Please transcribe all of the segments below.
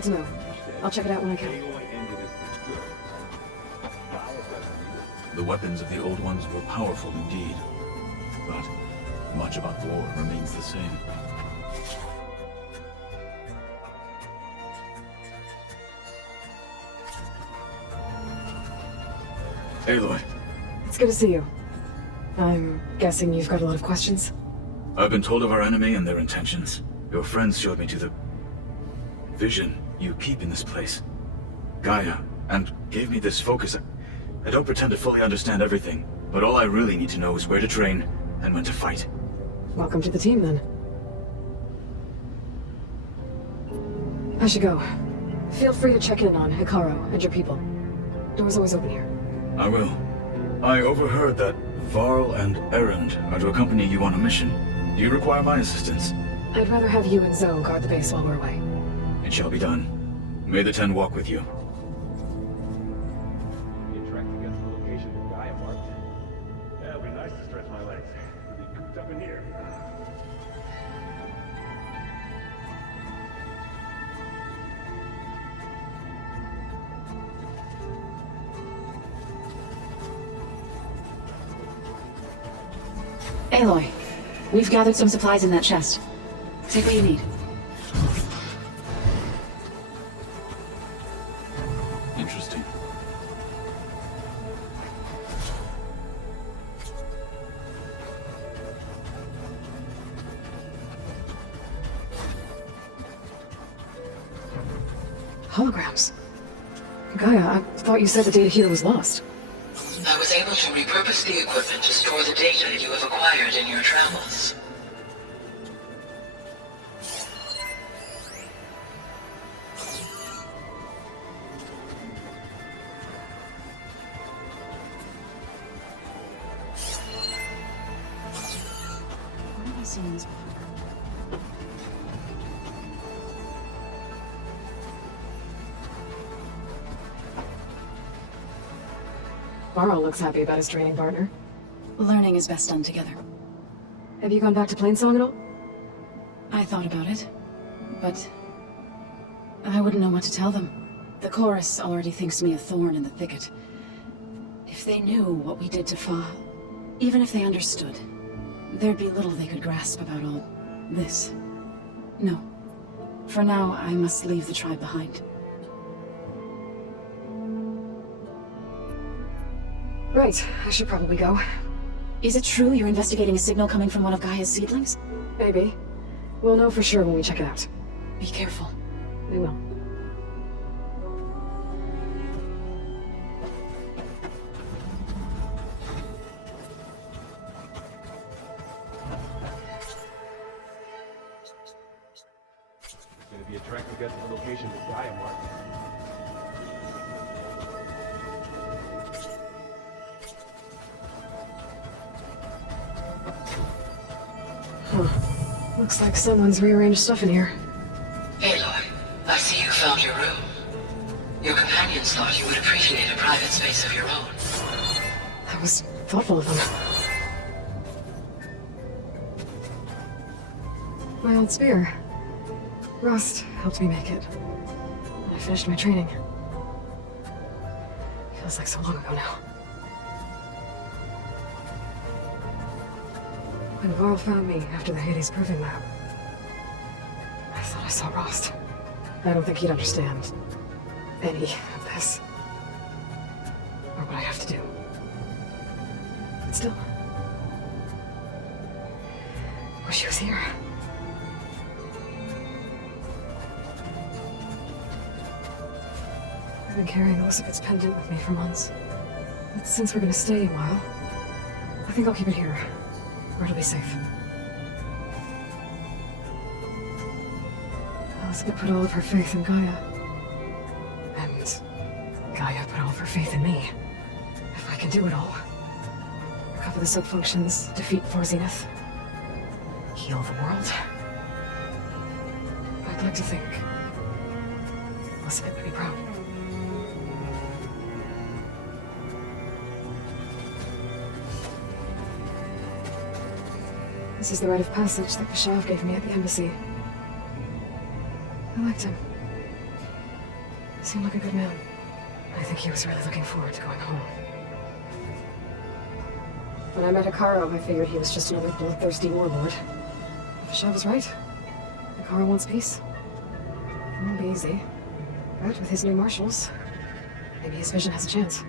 Good to know. I'll check it out when I can. The weapons of the Old Ones were powerful indeed, but much about war remains the same. Aloy. It's good to see you. I'm guessing you've got a lot of questions? I've been told of our enemy and their intentions. Your friends showed me to the vision you keep in this place, GAIA, and gave me this focus. I don't pretend to fully understand everything, but all I really need to know is where to train and when to fight. Welcome to the team, then. I should go. Feel free to check in on Hikaru and your people. Door's always open here. I will. I overheard that Varl and Erend are to accompany you on a mission. Do you require my assistance? I'd rather have you and Zoe guard the base while we're away. It shall be done. May the Ten walk with you. You tracked against the location of GAIA marked. Yeah, it'll be nice to stretch my legs. We'll be cooped up in here. Aloy, we've gathered some supplies in that chest. Take what you need. Interesting. Holograms. GAIA, I thought you said the data here was lost. I was able to repurpose the equipment to store the data you have acquired in your travels. Where have I seen this before? Varl looks happy about his training partner. Learning is best done together. Have you gone back to Plainsong at all? I thought about it, but I wouldn't know what to tell them. The chorus already thinks me a thorn in the thicket. If they knew what we did to Fa, even if they understood, there'd be little they could grasp about all this. No. For now, I must leave the tribe behind. Right, I should probably go. Is it true you're investigating a signal coming from one of GAIA's seedlings? Maybe. We'll know for sure when we check it out. Be careful. We will. It's gonna be a trek against the location of GAIA marked. Looks like someone's rearranged stuff in here. Aloy, I see you found your room. Your companions thought you would appreciate a private space of your own. That was thoughtful of them. My old spear. Rust helped me make it. And I finished my training. Feels like so long ago now. When Varl found me after the Hades Proving Lab, I thought I saw Rost. I don't think he'd understand any of this. Or what I have to do. But still, wish he was here. I've been carrying Elizabeth's pendant with me for months. But since we're gonna stay a while, I think I'll keep it here, where it'll be safe. Elizabeth put all of her faith in GAIA. And GAIA put all of her faith in me. If I can do it all. Recover the sub-functions, defeat Zenith, heal the world. I'd like to think Elizabeth would be proud. This is the rite of passage that Bashav gave me at the embassy. I liked him. Seemed like a good man. I think he was really looking forward to going home. When I met Hikaru, I figured he was just another bloodthirsty warlord. Shaw was right. Hikaru wants peace. It won't be easy. But with his new marshals, maybe his vision has a chance.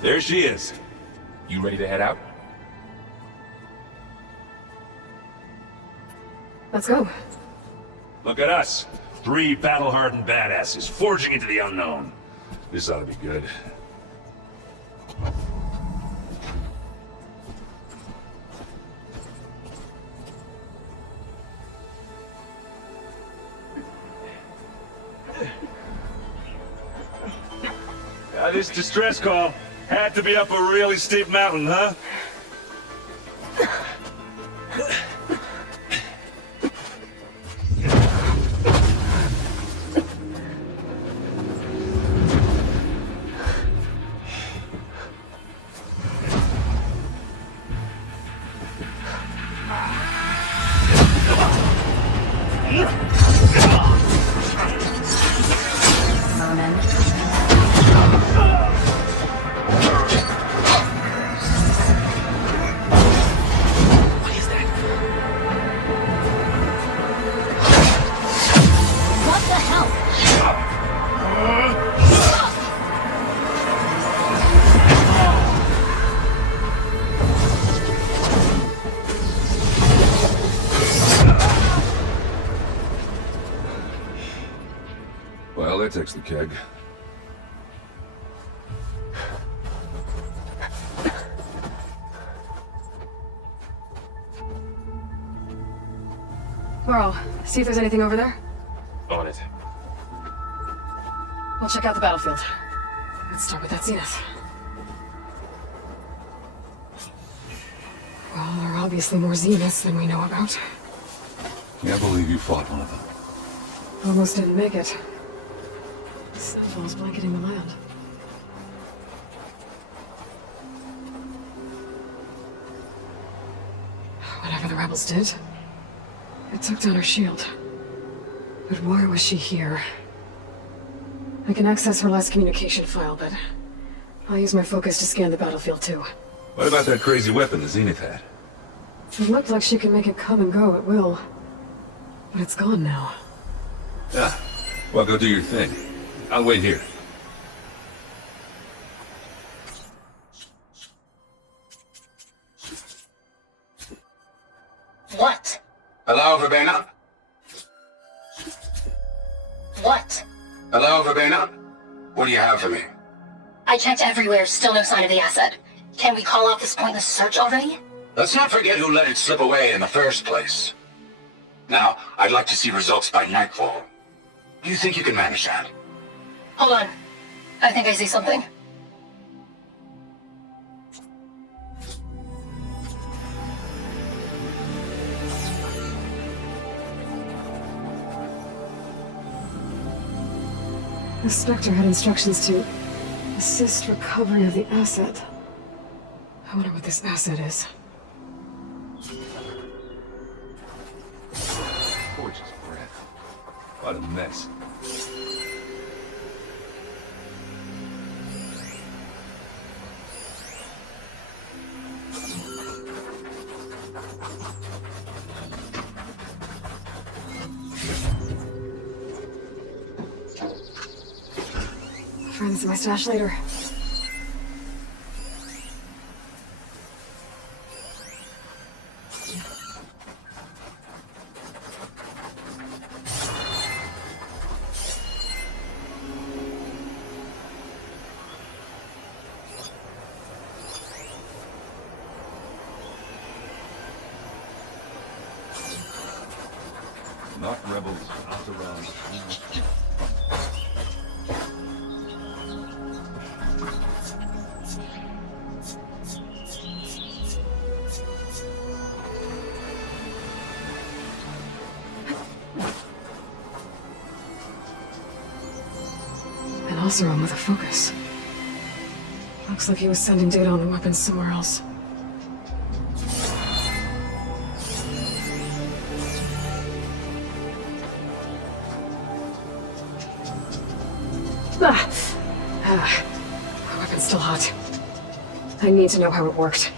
There she is. You ready to head out? Let's go. Look at us. 3 battle-hardened badasses forging into the unknown. This ought to be good. This distress call had to be up a really steep mountain, huh? Well, that takes the keg. Varl, see if there's anything over there. On it. We'll check out the battlefield. Let's start with that Zenith. Well, there are obviously more Zeniths than we know about. Can't believe you fought one of them. Almost didn't make it. Snowfall's blanketing the land. Whatever the rebels did, it took down her shield. But why was she here? I can access her last communication file, but I'll use my focus to scan the battlefield too. What about that crazy weapon the Zenith had? It looked like she could make it come and go at will. But it's gone now. Ah, well, go do your thing. I'll wait here. What? Hello, Verbena? What? Hello, Verbena? What do you have for me? I checked everywhere, still no sign of the asset. Can we call off this pointless search already? Let's not forget who let it slip away in the first place. Now, I'd like to see results by nightfall. Do you think you can manage that? Hold on. I think I see something. The Spectre had instructions to assist recovery of the asset. I wonder what this asset is. Gorgeous breath. What a mess. Find this in my stash later. Not rebels, not around. Oseram with a focus. Looks like he was sending data on the weapons somewhere else. The weapon's still hot. I need to know how it worked.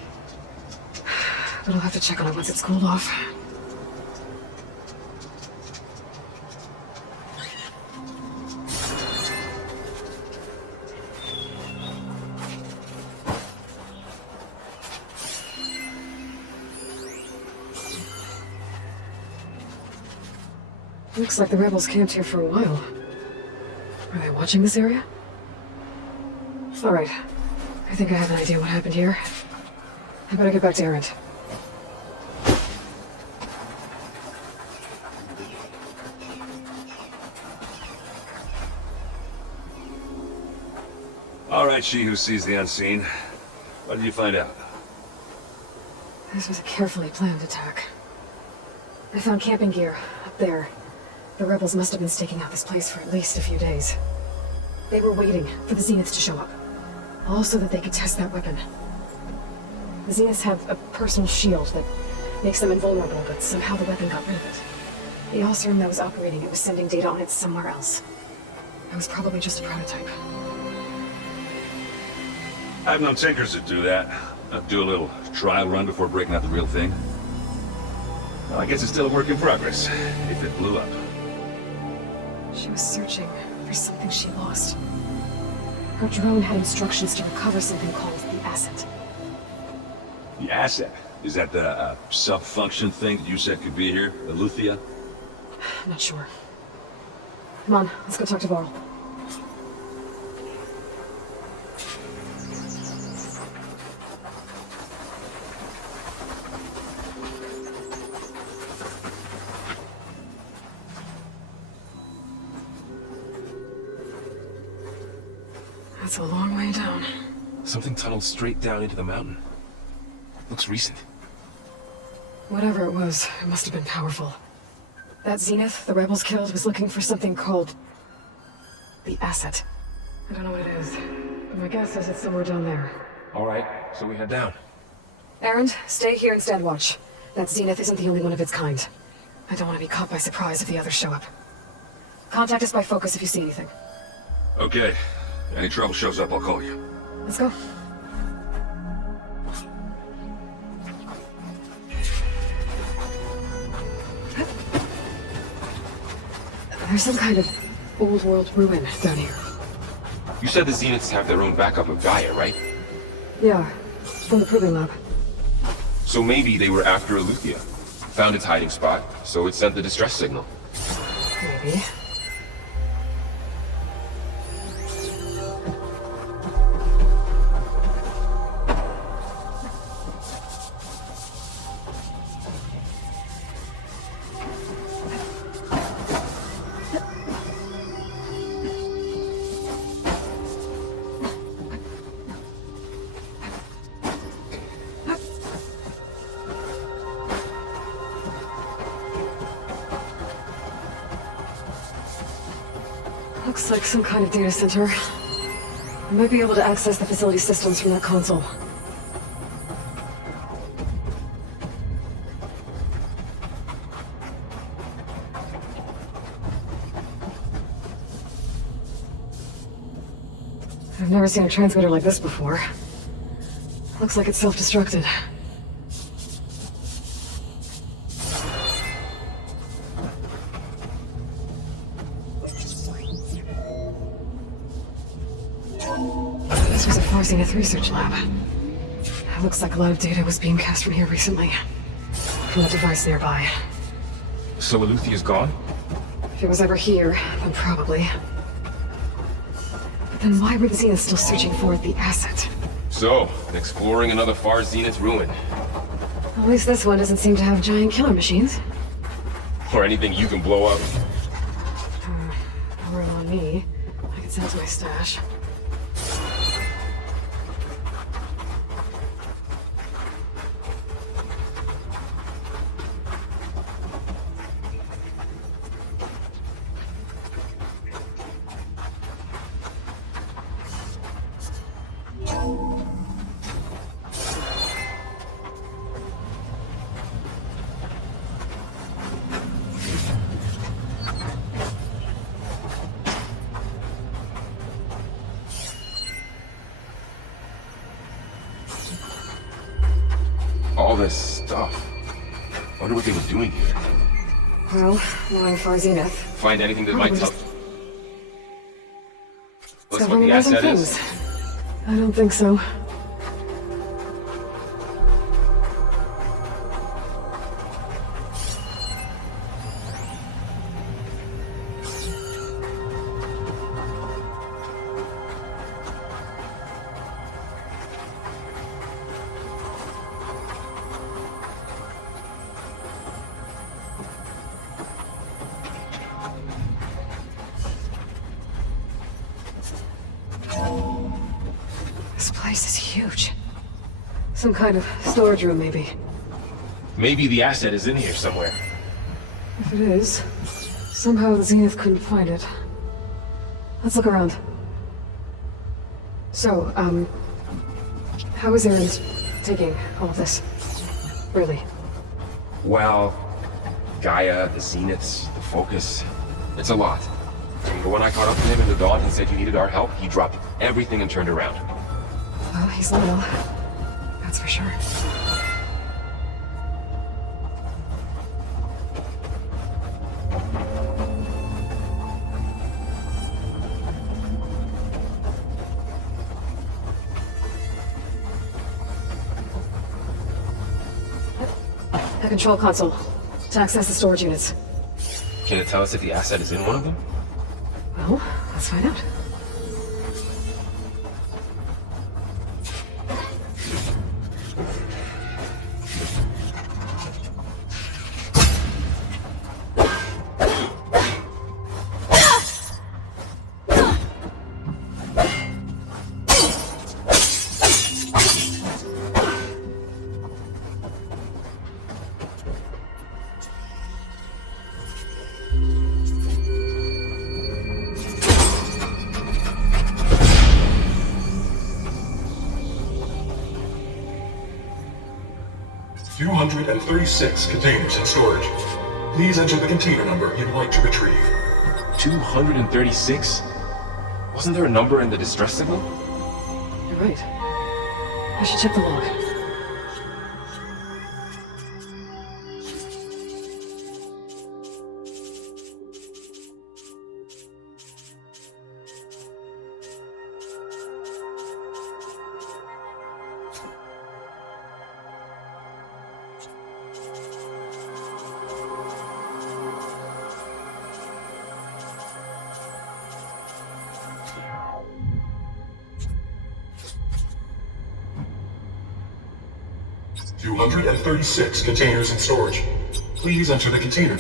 But I'll have to check on it once it's cooled off. Looks like the rebels camped here for a while. Are they watching this area? Alright. I think I have an idea what happened here. I better get back to Erend. All right, she who sees the unseen. What did you find out? This was a carefully planned attack. I found camping gear up there. The rebels must have been staking out this place for at least a few days. They were waiting for the Zeniths to show up. All so that they could test that weapon. The Zeniths have a personal shield that makes them invulnerable, but somehow the weapon got rid of it. The Oseram that was operating it was sending data on it somewhere else. It was probably just a prototype. I've known tinkers that do that. Do a little trial run before breaking out the real thing. Well, I guess it's still a work in progress, if it blew up. She was searching for something she lost. Her drone had instructions to recover something called the asset. The asset? Is that the sub-function thing that you said could be here? The Luthia? I'm not sure. Come on, let's go talk to Varl. That's a long way down. Something tunneled straight down into the mountain. Looks recent. Whatever it was, it must have been powerful. That Zenith the rebels killed was looking for something called the asset. I don't know what it is, but my guess is it's somewhere down there. All right, so we head down. Erend, stay here and stand watch. That Zenith isn't the only one of its kind. I don't want to be caught by surprise if the others show up. Contact us by focus if you see anything. Okay. Any trouble shows up, I'll call you. Let's go. There's some kind of old world ruin down here. You said the Zeniths have their own backup of GAIA, right? Yeah, from the proving lab. So maybe they were after Luthia. Found its hiding spot, so it sent the distress signal. Maybe. Looks like some kind of data center. I might be able to access the facility systems from that console. I've never seen a transmitter like this before. Looks like it's self-destructed. This was a Far Zenith research lab. It looks like a lot of data was beamcast from here recently. From a device nearby. So Luthia's gone? If it was ever here, then probably. But then why were the Zeniths still searching for the asset? So, exploring another Far Zenith ruin. At least this one doesn't seem to have giant killer machines. Or anything you can blow up. Or on me. I can sense my stash. all this stuff. Wonder what they were doing here. Well, knowing for Zenith. Find anything that might tell... What's what Discovering the amazing asset things. is? I don't think so. This place is huge. Some kind of storage room, maybe. Maybe the asset is in here somewhere. If it is, somehow the Zenith couldn't find it. Let's look around. So, how is Aaron taking all of this? Really? Well, Gaia, the Zeniths, the Focus. It's a lot. But when I caught up with him in the dawn, he said you needed our help. He dropped everything and turned around. Well, he's loyal. That's for sure. The control console. To access the storage units. Can it tell us if the asset is in one of them? Well, let's find out. $236 containers in storage. Please enter the container number you'd like to retrieve. 236? Wasn't there a number in the distress signal? You're right. I should check the log. $236 containers in storage. Please enter the container.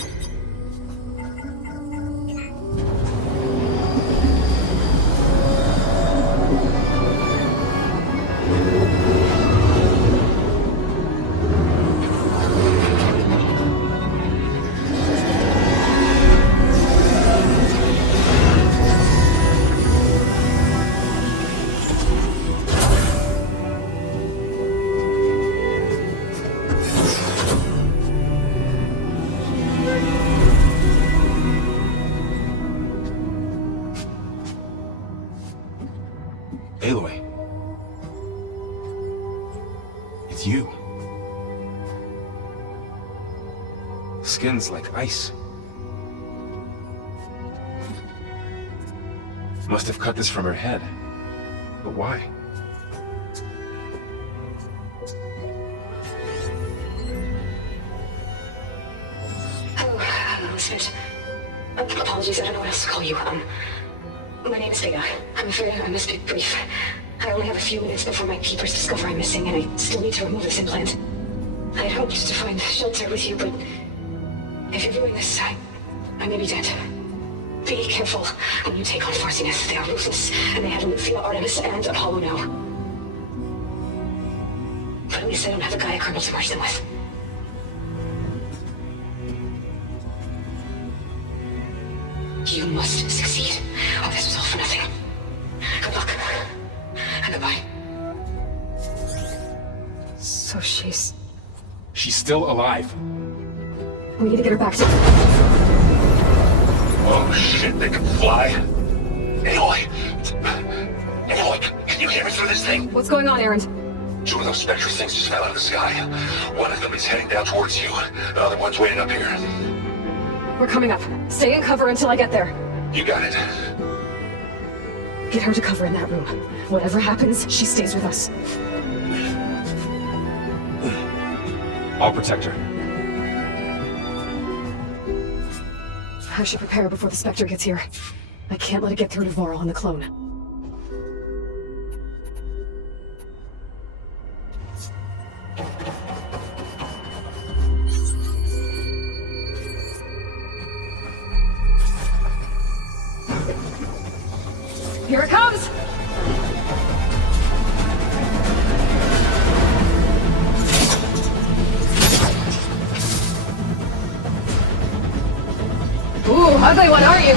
Aloy. It's you. Skin's like ice. Must have cut this from her head. But why? Hello, Smith. Apologies, I don't know what else to call you. My name is GAIA. I'm afraid I must be brief. I only have a few minutes before my keepers discover I'm missing, and I still need to remove this implant. I had hoped to find shelter with you, but if you're doing this, I may be dead. Be careful when you take on Zenith. They are ruthless, and they had Lucia, Artemis, and Apollo now. But at least I don't have a GAIA kernel to merge them with. You must succeed, or this was all for nothing. Good luck. And goodbye. So she's... She's still alive. We need to get her back to... Oh shit, they can fly. Aloy! Aloy, can you hear me through this thing? What's going on, Aaron? Two of those spectral things just fell out of the sky. One of them is heading down towards you. The other one's waiting up here. We're coming up. Stay in cover until I get there. You got it. Get her to cover in that room. Whatever happens, she stays with us. I'll protect her. I should prepare before the Spectre gets here. I can't let it get through to Varl and the clone. Here it comes! Ooh, ugly one, are you?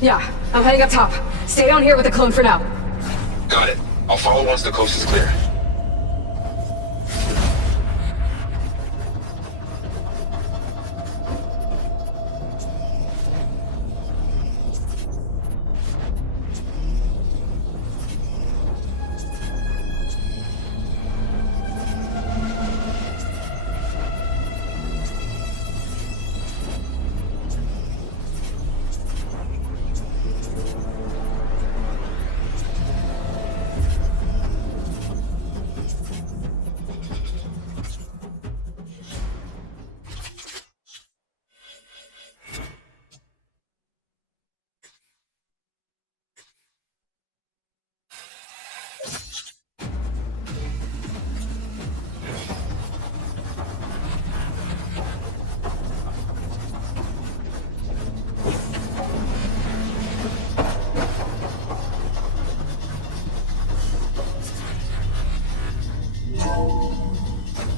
Yeah, I'm heading up top. Stay down here with the clone for now. Got it. I'll follow once the coast is clear.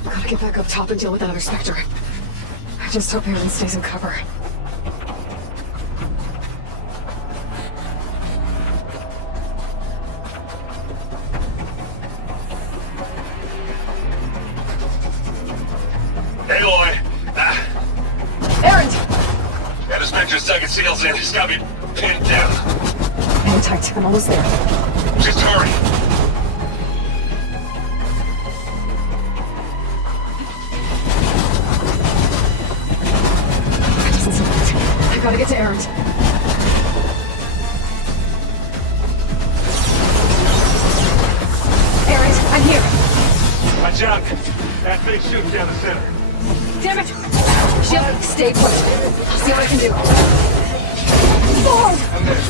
Gotta get back up top and deal with that other Spectre. I just hope Aaron stays in cover. Aloy! Aaron! Yeah, the Spectre's second seal's in. It's got me pinned down. Hang tight, I'm almost there. Just hurry. I gotta get to Aaron. Aaron, I'm here. My junk. That thing's shooting down the center. Damn it! Shit, stay put. I'll see what I can do. Forward! I'm there.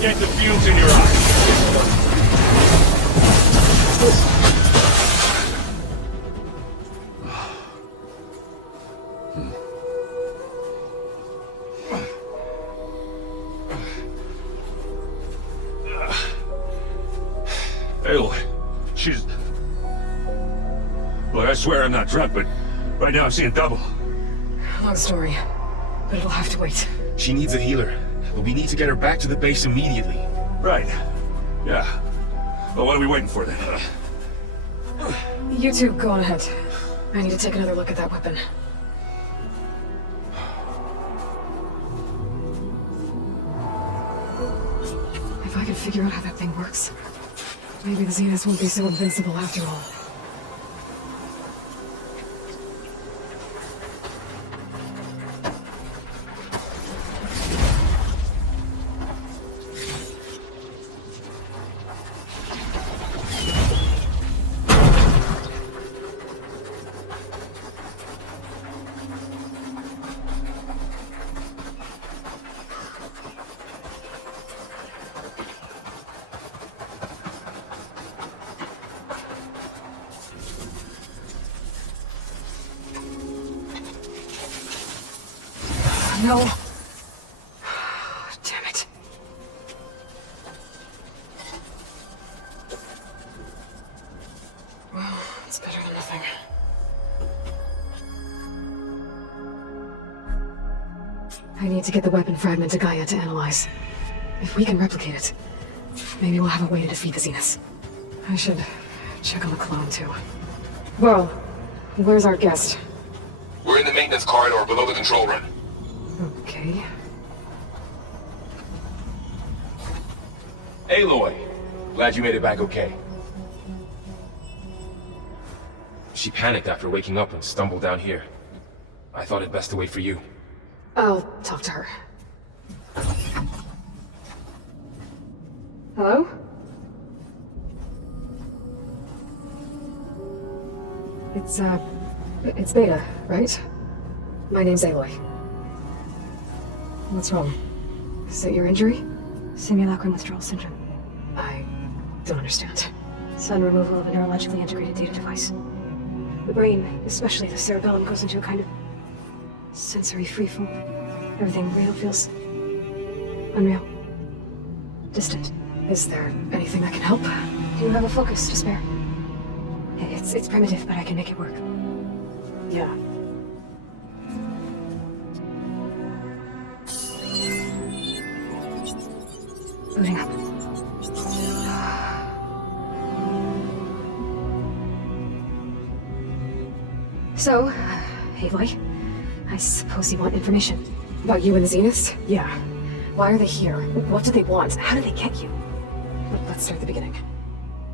Get the fumes in your eyes. Aloy, she's... Look, I swear I'm not drunk, but right now I'm seeing double. Long story, but it'll have to wait. She needs a healer, but we need to get her back to the base immediately. Right. Yeah. Well, what are we waiting for then? You two, go on ahead. I need to take another look at that weapon. If I can figure out how that thing works, maybe the Zeniths won't be so invincible after all. No. Damn it. Well, it's better than nothing. I need to get the weapon fragment to GAIA to analyze. If we can replicate it, maybe we'll have a way to defeat the Zeniths. I should check on the clone, too. Varl, where's our guest? We're in the maintenance corridor below the control room. Okay. Aloy! Glad you made it back okay. She panicked after waking up and stumbled down here. I thought it best to wait for you. I'll talk to her. Hello? It's Beta, right? My name's Aloy. What's wrong? Is it your injury? Simulacrum withdrawal syndrome. I don't understand. Sudden removal of a neurologically integrated data device. The brain, especially the cerebellum, goes into a kind of sensory freefall. Everything real feels unreal. Distant. Is there anything that can help? Do you have a focus to spare? It's primitive, but I can make it work. Yeah. Booting up. So, Aloy, I suppose you want information. About you and the Zeniths? Yeah. Why are they here? What do they want? How did they get you? Let's start at the beginning.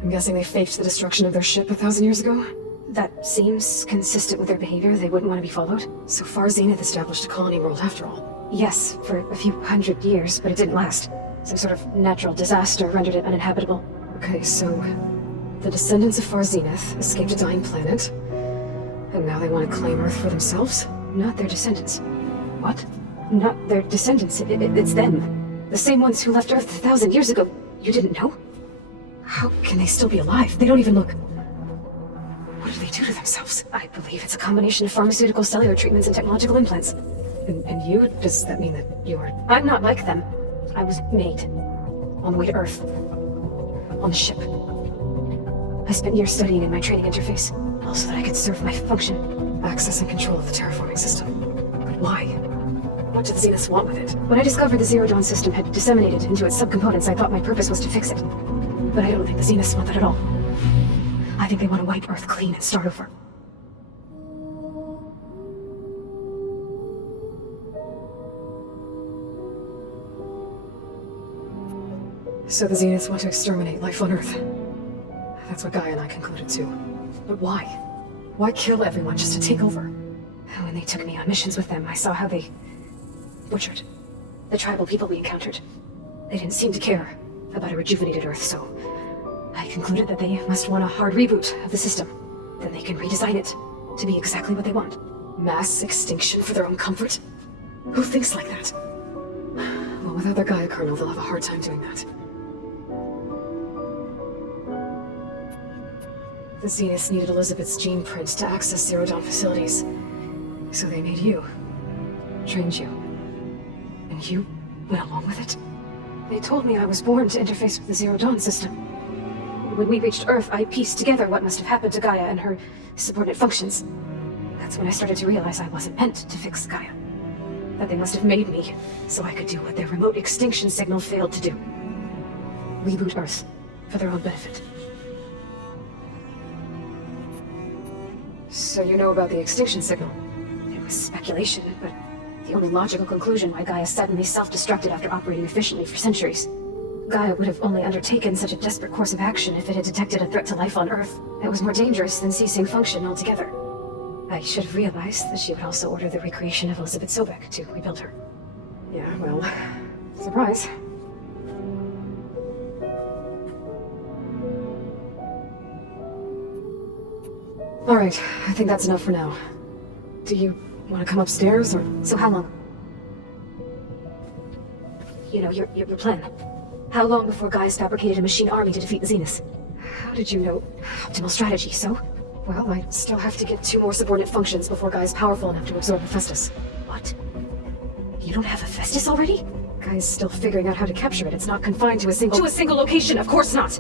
I'm guessing they faked the destruction of their ship 1,000 years ago? That seems consistent with their behavior. They wouldn't want to be followed. So far, Zenith established a colony world after all. Yes, for a few hundred years, but it didn't last. Some sort of natural disaster rendered it uninhabitable. Okay, so the descendants of Far Zenith escaped a dying planet, and now they want to claim Earth for themselves? Not their descendants. What? Not their descendants. It's them. The same ones who left Earth 1,000 years ago. You didn't know? How can they still be alive? They don't even look... What do they do to themselves? I believe it's a combination of pharmaceutical, cellular treatments, and technological implants. And you? Does that mean that you're... I'm not like them. I was made. On the way to Earth. On the ship. I spent years studying in my training interface, all so that I could serve my function. Access and control of the terraforming system. But why? What did the Zeniths want with it? When I discovered the Zero Dawn system had disseminated into its subcomponents, I thought my purpose was to fix it. But I don't think the Zeniths want that at all. I think they want to wipe Earth clean and start over. So the Zeniths want to exterminate life on Earth. That's what GAIA and I concluded too. But why? Why kill everyone just to take over? When they took me on missions with them, I saw how they butchered the tribal people we encountered. They didn't seem to care about a rejuvenated Earth, so I concluded that they must want a hard reboot of the system. Then they can redesign it to be exactly what they want. Mass extinction for their own comfort? Who thinks like that? Well, without their GAIA kernel, they'll have a hard time doing that. The Zeniths needed Elizabeth's gene print to access Zero Dawn facilities. So they made you. Trained you. And you went along with it? They told me I was born to interface with the Zero Dawn system. When we reached Earth, I pieced together what must have happened to GAIA and her subordinate functions. That's when I started to realize I wasn't meant to fix GAIA. That they must have made me so I could do what their remote extinction signal failed to do. Reboot Earth for their own benefit. So you know about the extinction signal? It was speculation, but the only logical conclusion why Gaia suddenly self-destructed after operating efficiently for centuries. Gaia would have only undertaken such a desperate course of action if it had detected a threat to life on Earth that was more dangerous than ceasing function altogether. I should have realized that she would also order the recreation of Elizabeth Sobek to rebuild her. Yeah, well, surprise. All right, I think that's enough for now. Do you want to come upstairs, or...? So how long? You know, your plan. How long before Gaia's fabricated a machine army to defeat the Zeniths? How did you know? Optimal strategy, so? Well, I still have to get 2 more subordinate functions before Gaia's powerful enough to absorb Hephaestus. What? You don't have Hephaestus already? Gaia's still figuring out how to capture it. It's not confined to a single... To a single location, of course not!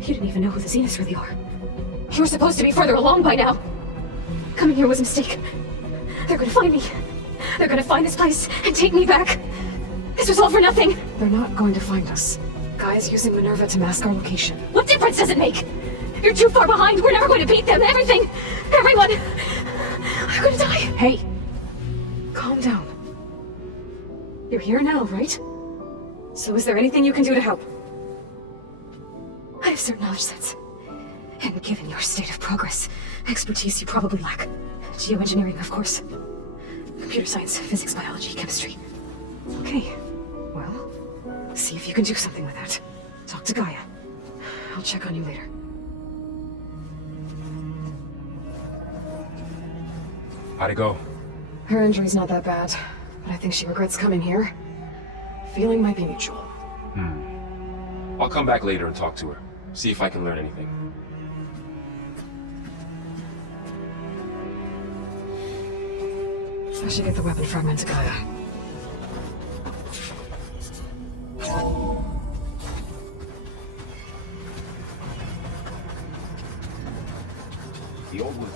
You didn't even know who the Zeniths really are. You were supposed to be further along by now! Coming here was a mistake. They're gonna find me. They're gonna find this place and take me back. This was all for nothing! They're not going to find us. Gaia's using Minerva to mask our location. What difference does it make? You're too far behind. We're never going to beat them. Everything! Everyone! I'm gonna die! Hey! Calm down. You're here now, right? So is there anything you can do to help? I have certain knowledge sets. And given your state of progress, expertise you probably lack. Geoengineering, of course. Computer science, physics, biology, chemistry. Okay. Well, see if you can do something with that. Talk to Gaia. I'll check on you later. How'd it go? Her injury's not that bad, but I think she regrets coming here. Feeling might be mutual. I'll come back later and talk to her. See if I can learn anything. I should get the weapon fragment to Gaia. The old one.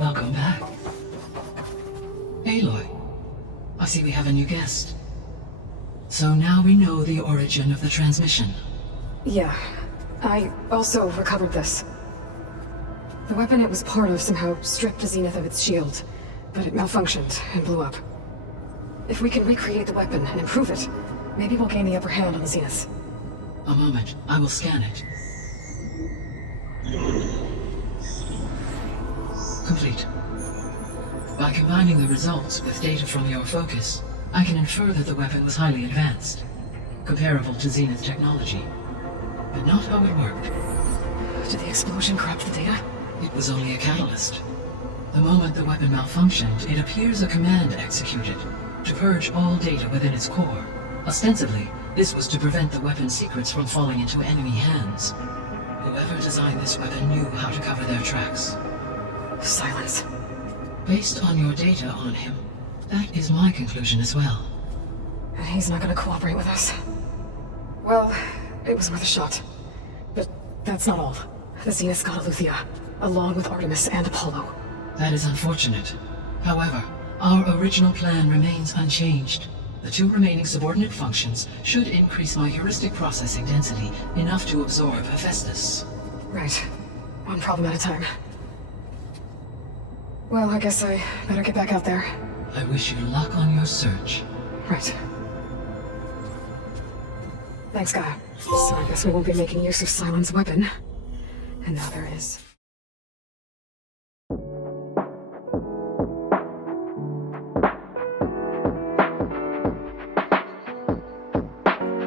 Welcome back. Aloy, I see we have a new guest. So now we know the origin of the transmission. Yeah. I also recovered this. The weapon it was part of somehow stripped the Zenith of its shield, but it malfunctioned and blew up. If we can recreate the weapon and improve it, maybe we'll gain the upper hand on the Zeniths. A moment, I will scan it. Complete. By combining the results with data from your focus, I can infer that the weapon was highly advanced, comparable to Zenith technology, but not how it worked. Did the explosion corrupt the data? It was only a catalyst. The moment the weapon malfunctioned, it appears a command executed to purge all data within its core. Ostensibly, this was to prevent the weapon's secrets from falling into enemy hands. Whoever designed this weapon knew how to cover their tracks. Silence. Based on your data on him, that is my conclusion as well. And he's not gonna cooperate with us. Well, it was worth a shot. But that's not all. The Zeniths got Aletheia, along with Artemis and Apollo. That is unfortunate. However, our original plan remains unchanged. The 2 remaining subordinate functions should increase my heuristic processing density enough to absorb Hephaestus. Right. One problem at a time. Well, I guess I better get back out there. I wish you luck on your search. Right. Thanks, Gaia. So I guess we won't be making use of Silent's weapon. And now there is.